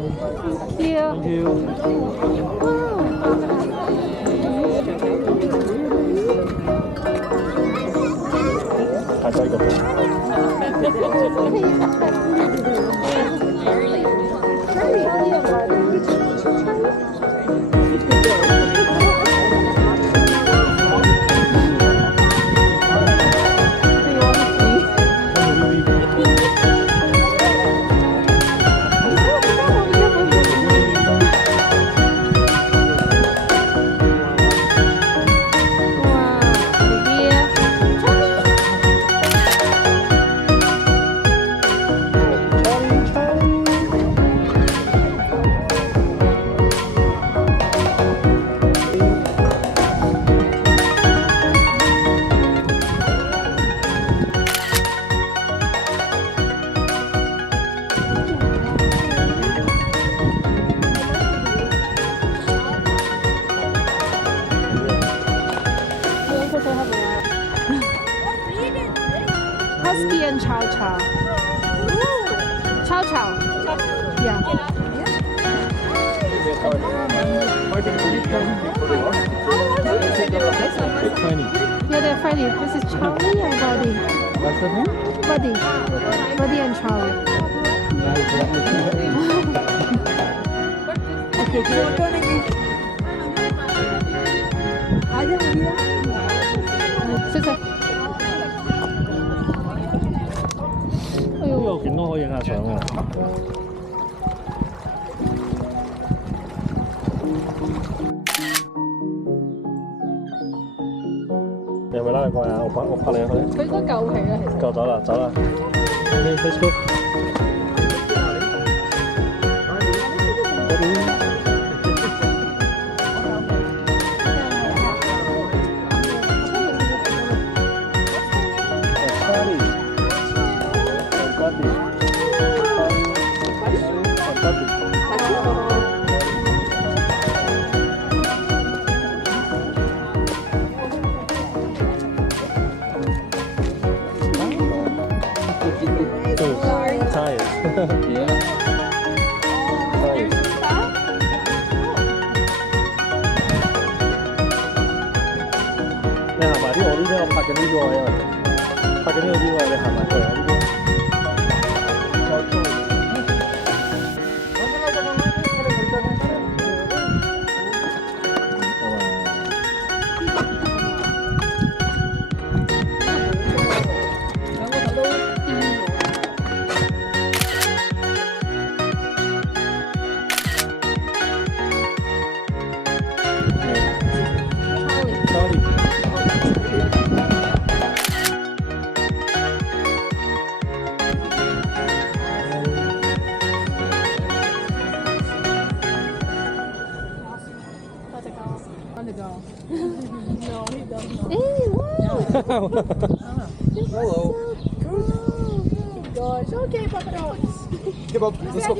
Thank you.太細個。Husky and Chow Chow. Chow Chow. Yeah. Yeah, they're friendly. This is Charlie and Buddy. What's her name? Buddy. Buddy and Charlie.謝謝。呢個景都可以影下相喎。你係咪拉你過嚟啊？我拍你去。佢應該夠皮啦，其實。夠咗啦，走啦。Okay, let's go.你行埋啲我呢邊，我拍緊呢個位啊，拍緊呢個位，你行埋過嚟我呢邊。No, he doesn't. Hey, wow. Hello. Gosh, okay, Papa Dogs. Let's go.